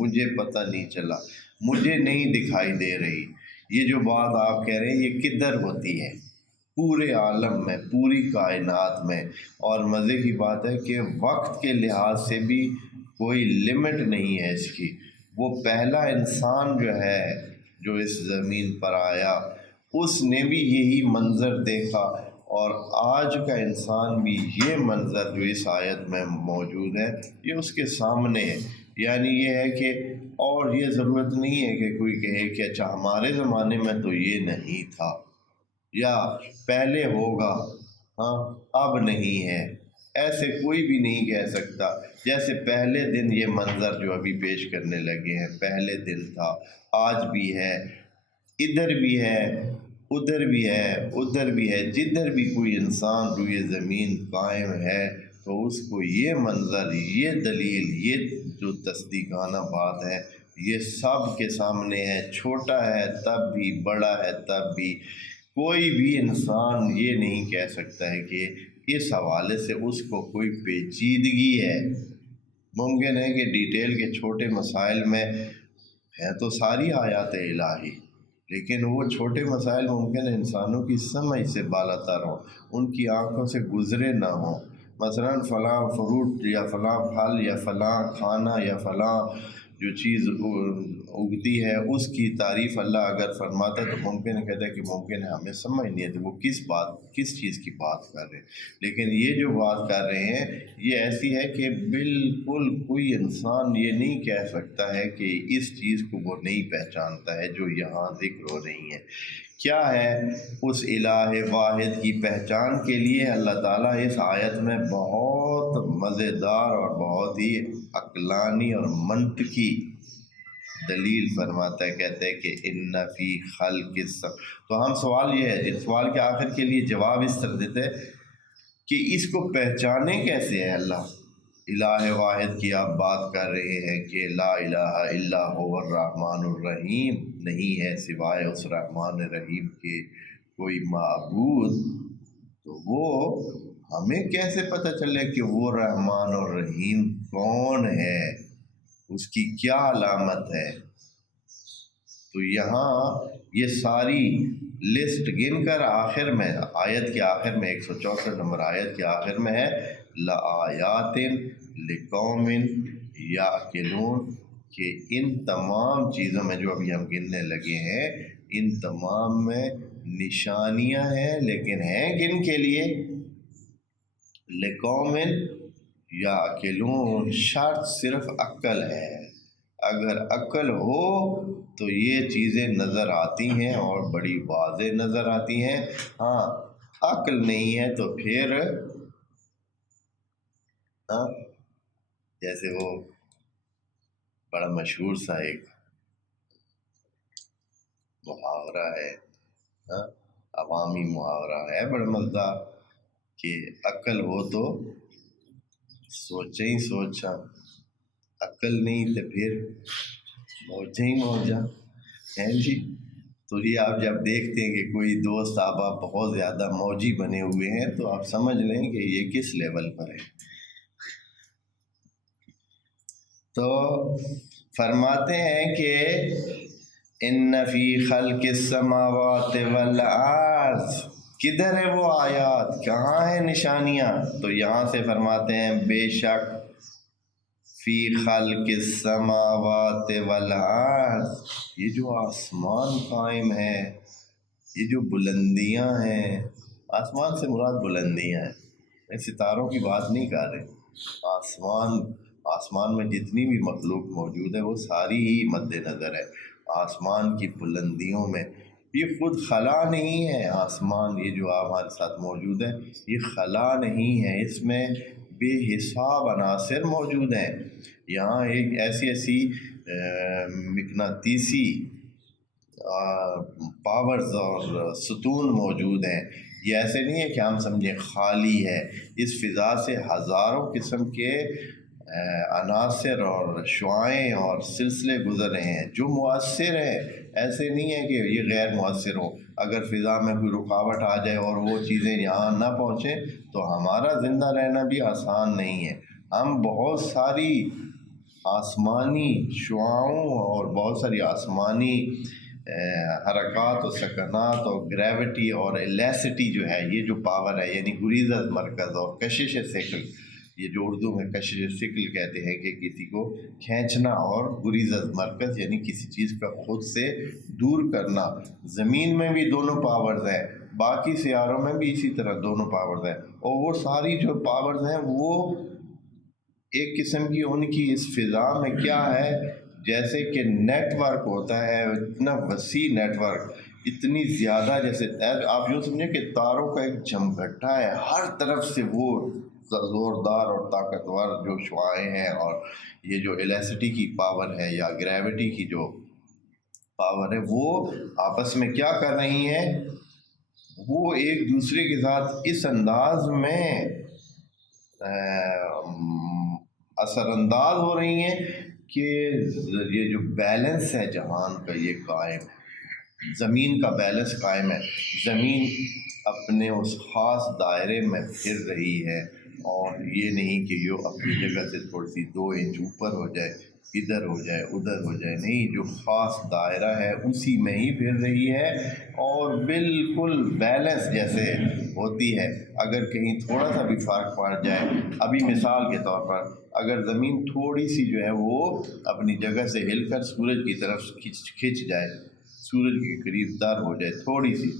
مجھے پتہ نہیں چلا، مجھے نہیں دکھائی دے رہی۔ یہ جو بات آپ کہہ رہے ہیں یہ کدھر ہوتی ہے؟ پورے عالم میں، پوری کائنات میں۔ اور مزے کی بات ہے کہ وقت کے لحاظ سے بھی کوئی لمٹ نہیں ہے اس کی۔ وہ پہلا انسان جو ہے جو اس زمین پر آیا، اس نے بھی یہی منظر دیکھا، اور آج کا انسان بھی یہ منظر جو اس آیت میں موجود ہے یہ اس کے سامنے ہے۔ یعنی یہ ہے کہ اور یہ ضرورت نہیں ہے کہ کوئی کہے کہ اچھا ہمارے زمانے میں تو یہ نہیں تھا یا پہلے ہوگا، ہاں اب نہیں ہے، ایسے کوئی بھی نہیں کہہ سکتا۔ جیسے پہلے دن یہ منظر جو ابھی پیش کرنے لگے ہیں، پہلے دن تھا، آج بھی ہے، ادھر بھی ہے، ادھر بھی ہے، ادھر بھی ہے، جدھر بھی کوئی انسان روئے زمین قائم ہے تو اس کو یہ منظر، یہ دلیل، یہ جو تصدیقانہ بات ہے یہ سب کے سامنے ہے۔ چھوٹا ہے تب بھی، بڑا ہے تب بھی، کوئی بھی انسان یہ نہیں کہہ سکتا ہے کہ اس حوالے سے اس کو کوئی پیچیدگی ہے۔ ممکن ہے کہ ڈیٹیل کے چھوٹے مسائل میں ہے تو ساری آیات الہی، لیکن وہ چھوٹے مسائل ممکن ہے انسانوں کی سمجھ سے بالا تر ہوں، ان کی آنکھوں سے گزرے نہ ہوں۔ مثلا فلاں فروٹ یا فلاں پھل یا فلاں کھانا یا فلاں جو چیز اگتی ہے اس کی تعریف اللہ اگر فرماتا ہے تو ممکن ہے کہتا ہے کہ ممکن ہے ہمیں سمجھ نہیں ہے تو وہ کس چیز کی بات کر رہے ہیں۔ لیکن یہ جو بات کر رہے ہیں یہ ایسی ہے کہ بالکل کوئی انسان یہ نہیں کہہ سکتا ہے کہ اس چیز کو وہ نہیں پہچانتا ہے جو یہاں ذکر ہو رہی ہے۔ کیا ہے اس الہ واحد کی پہچان کے لیے اللہ تعالیٰ اس آیت میں بہت مزیدار اور بہت ہی عقلانی اور منطقی دلیل فرماتا ہے، کہتے ہیں کہ ان فی خلق تو ہم سوال یہ ہے، اس سوال کے آخر کے لیے جواب اس طرح دیتے ہیں کہ اس کو پہچانے کیسے ہے اللہ؟ الہ واحد کی آپ بات کر رہے ہیں کہ لا الہ الا هو الرحمن الرحیم، نہیں ہے سوائے اس رحمان الرحیم کے کوئی معبود، تو وہ ہمیں کیسے پتہ چلے کہ وہ رحمان اور رحیم کون ہے، اس کی کیا علامت ہے؟ تو یہاں یہ ساری لسٹ گن کر آخر میں، آیت کے آخر میں 164 نمبر آیت کے آخر میں ہے لآیات لقوم یعقلون، کہ ان تمام چیزوں میں جو ابھی ہم گننے لگے ہیں ان تمام میں نشانیاں ہیں، لیکن ہیں کن کے لیے؟ لقوم یعقلون، شرط صرف عقل ہے۔ اگر عقل ہو تو یہ چیزیں نظر آتی ہیں اور بڑی واضح نظر آتی ہیں۔ ہاں عقل نہیں ہے تو پھر جیسے وہ بڑا مشہور سا ایک محاورہ ہے، عوامی محاورہ ہے بڑا مزدار، کہ عقل ہو تو سوچیں ہی سوچا، عقل نہیں تو پھر موجیں ہی موجا ہیں جی۔ تو یہ آپ جب دیکھتے ہیں کہ کوئی دوست احباب بہت زیادہ موجی بنے ہوئے ہیں تو آپ سمجھ لیں کہ یہ کس لیول پر ہے۔ تو فرماتے ہیں کہ ان فی خلق السماوات والارض، کدھر ہے وہ آیات، کہاں ہیں نشانیاں؟ تو یہاں سے فرماتے ہیں بے شک فی خلق السماوات والارض، یہ جو آسمان قائم ہے، یہ جو بلندیاں ہیں، آسمان سے مراد بلندیاں ہیں، میں ستاروں کی بات نہیں کر رہے، آسمان میں جتنی بھی مخلوق موجود ہے وہ ساری ہی مد نظر ہے۔ آسمان کی بلندیوں میں یہ خود خلا نہیں ہے، آسمان یہ جو ہمارے ساتھ موجود ہے یہ خلا نہیں ہے، اس میں بے حساب عناصر موجود ہیں۔ یہاں ایک ایسی مقناطیسی پاورز اور ستون موجود ہیں، یہ ایسے نہیں ہے کہ ہم سمجھیں خالی ہے، اس فضا سے ہزاروں قسم کے عناصر اور شعاعیں اور سلسلے گزر رہے ہیں جو مؤثر ہیں، ایسے نہیں ہے کہ یہ غیر مؤثر ہوں۔ اگر فضا میں کوئی رکاوٹ آ جائے اور وہ چیزیں یہاں نہ پہنچیں تو ہمارا زندہ رہنا بھی آسان نہیں ہے۔ ہم بہت ساری آسمانی شعاؤں اور بہت ساری آسمانی حرکات و سکنات اور گریوٹی اور ایلیسٹی جو ہے، یہ جو پاور ہے، یعنی گریز مرکز اور کشش ثقل، یہ جو اردو میں کشش ثقل کہتے ہیں کہ کسی کو کھینچنا، اور گریز مرکز یعنی کسی چیز کا خود سے دور کرنا۔ زمین میں بھی دونوں پاورز ہیں، باقی سیاروں میں بھی اسی طرح دونوں پاورز ہیں، اور وہ ساری جو پاورز ہیں وہ ایک قسم کی ان کی اس فضا میں کیا ہے، جیسے کہ نیٹ ورک ہوتا ہے، اتنا وسیع نیٹ ورک، اتنی زیادہ، جیسے آپ یوں سمجھیں کہ تاروں کا ایک جمگھٹا ہے، ہر طرف سے وہ زوردار اور طاقتور جو شعاعیں ہیں، اور یہ جو الیسٹی کی پاور ہے یا گریوٹی کی جو پاور ہے، وہ آپس میں کیا کر رہی ہیں، وہ ایک دوسرے کے ساتھ اس انداز میں اثر انداز ہو رہی ہیں کہ یہ جو بیلنس ہے جہان کا، یہ قائم ہے، زمین کا بیلنس قائم ہے، زمین اپنے اس خاص دائرے میں پھر رہی ہے، اور یہ نہیں کہ یہ اپنی جگہ سے تھوڑی سی 2 انچ اوپر ہو جائے، ادھر ہو جائے ادھر ہو جائے، نہیں، جو خاص دائرہ ہے اسی میں ہی پھر رہی ہے، اور بالکل بیلنس جیسے ہوتی ہے۔ اگر کہیں تھوڑا سا بھی فرق پڑ جائے، ابھی مثال کے طور پر اگر زمین تھوڑی سی جو ہے وہ اپنی جگہ سے ہل کر سورج کی طرف کھنچ جائے، سورج کے قریب تر ہو جائے تھوڑی سی،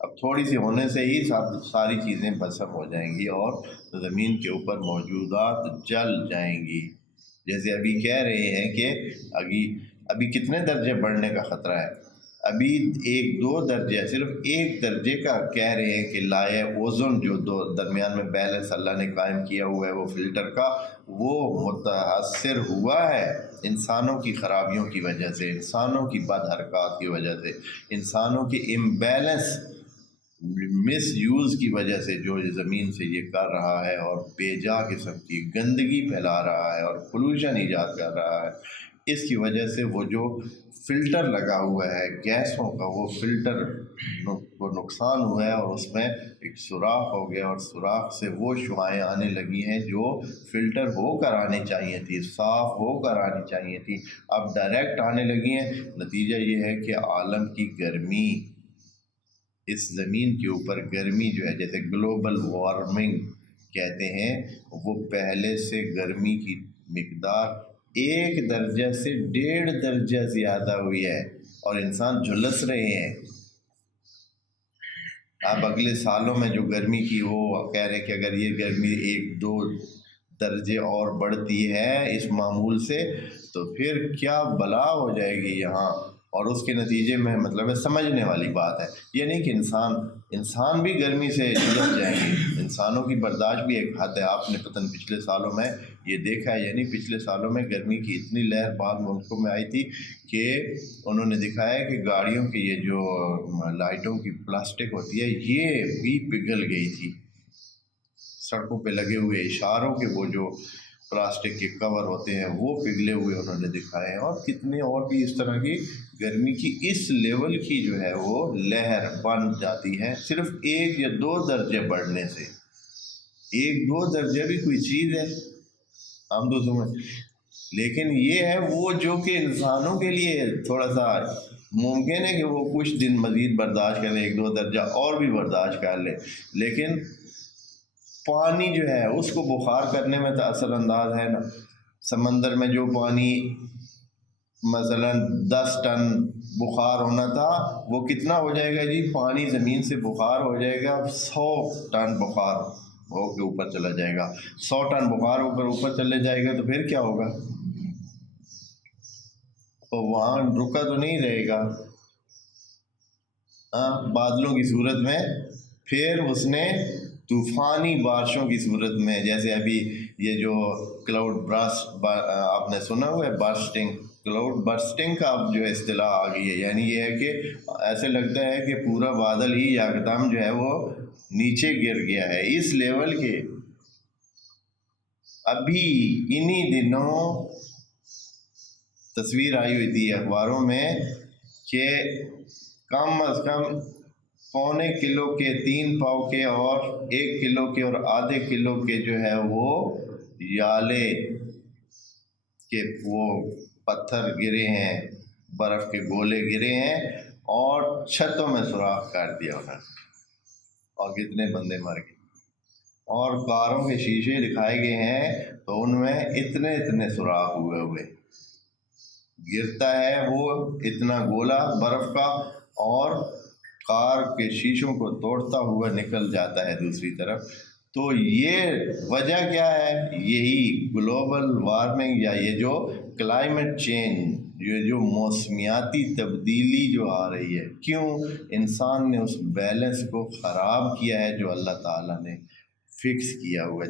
اب تھوڑی سی ہونے سے ہی ساری چیزیں بسم ہو جائیں گی، اور زمین کے اوپر موجودات جل جائیں گی۔ جیسے ابھی کہہ رہے ہیں کہ ابھی کتنے درجے بڑھنے کا خطرہ ہے، ابھی 1-2 درجے، صرف 1 درجے کا کہہ رہے ہیں کہ لائے اوزون جو درمیان میں بیلنس اللہ نے قائم کیا ہوا ہے، وہ فلٹر کا، وہ متاثر ہوا ہے انسانوں کی خرابیوں کی وجہ سے، انسانوں کی بد حرکات کی وجہ سے، انسانوں کی امبیلنس مس یوز کی وجہ سے، جو زمین سے یہ کر رہا ہے، اور بے جا قسم کی گندگی پھیلا رہا ہے اور پولوشن ایجاد کر رہا ہے، اس کی وجہ سے وہ جو فلٹر لگا ہوا ہے گیسوں کا، وہ فلٹر کو نقصان ہوا ہے، اور اس میں ایک سوراخ ہو گیا، اور سوراخ سے وہ شعاعیں آنے لگی ہیں جو فلٹر ہو کر آنی چاہیے تھی، صاف ہو کر آنی چاہیے تھی، اب ڈائریکٹ آنے لگی ہیں۔ نتیجہ یہ ہے کہ عالم کی گرمی، اس زمین کے اوپر گرمی جو ہے، جیسے گلوبل وارمنگ کہتے ہیں، وہ پہلے سے گرمی کی مقدار 1 درجہ سے 1.5 درجہ زیادہ ہوئی ہے، اور انسان جھلس رہے ہیں۔ اب اگلے سالوں میں جو گرمی کی، وہ کہہ رہے ہیں کہ اگر یہ گرمی 1-2 درجے اور بڑھتی ہے اس معمول سے، تو پھر کیا بلا ہو جائے گی یہاں، اور اس کے نتیجے میں مطلب ہے سمجھنے والی بات ہے، یہ نہیں کہ انسان بھی گرمی سے جھلس جائیں گے، انسانوں کی برداشت بھی ایک حد ہے۔ آپ نے پتہ پچھلے سالوں میں یہ دیکھا ہے، یعنی پچھلے سالوں میں گرمی کی اتنی لہر بعض ملکوں میں آئی تھی کہ انہوں نے دکھایا کہ گاڑیوں کی یہ جو لائٹوں کی پلاسٹک ہوتی ہے، یہ بھی پگھل گئی تھی، سڑکوں پہ لگے ہوئے اشاروں کے وہ جو پلاسٹک کے کور ہوتے ہیں وہ پگھلے ہوئے انہوں نے دکھائے ہیں، اور کتنے اور بھی اس طرح کی گرمی کی اس لیول کی جو ہے وہ لہر بن جاتی ہے، صرف 1 یا 2 درجے بڑھنے سے۔ 1-2 درجے بھی کوئی چیز ہے ہم تو سمجھ، لیکن یہ ہے وہ جو کہ انسانوں کے لیے تھوڑا سا ممکن ہے کہ وہ کچھ دن مزید برداشت کریں، 1-2 درجہ اور بھی برداشت کر لیں، لیکن پانی جو ہے اس کو بخار کرنے میں تو اثر انداز ہے نا۔ سمندر میں جو پانی مثلا 10 ٹن بخار ہونا تھا، وہ کتنا ہو جائے گا جی؟ پانی زمین سے بخار ہو جائے گا 100 ٹن بخار ہو کے اوپر چلا جائے گا، 100 ٹن بخار اوپر چلے جائے گا، تو پھر کیا ہوگا؟ تو وہاں رکا تو نہیں رہے گا، بادلوں کی صورت میں، پھر اس نے طوفانی بارشوں کی صورت میں، جیسے ابھی یہ جو کلاؤڈ برسٹ آپ نے سنا ہوا ہے، برسٹنگ، کلاؤڈ برسٹنگ کا اب جو اصطلاح آ گئی ہے، یعنی یہ ہے کہ ایسے لگتا ہے کہ پورا بادل ہی یکدم جو ہے وہ نیچے گر گیا ہے، اس لیول کے۔ ابھی انہی دنوں تصویر آئی ہوئی تھی اخباروں میں کہ کم از کم 1.25 کلو کے 3 پاؤ کے اور 1 کلو کے اور آدھے کلو کے جو ہے وہ یالے کہ وہ پتھر گرے ہیں، برف کے گولے گرے ہیں اور چھتوں میں سوراخ کر دیا انہوں نے، اور کتنے بندے مر گئے۔ اور کاروں کے شیشے دکھائے گئے ہیں تو ان میں اتنے اتنے سوراخ ہوئے گرتا ہے وہ اتنا گولا برف کا، اور کار کے شیشوں کو توڑتا ہوا نکل جاتا ہے دوسری طرف۔ تو یہ وجہ کیا ہے؟ یہی گلوبل وارمنگ یا یہ جو کلائمیٹ چینج، یہ جو موسمیاتی تبدیلی جو آ رہی ہے، کیوں؟ انسان نے اس بیلنس کو خراب کیا ہے جو اللہ تعالیٰ نے فکس کیا ہوا ہے۔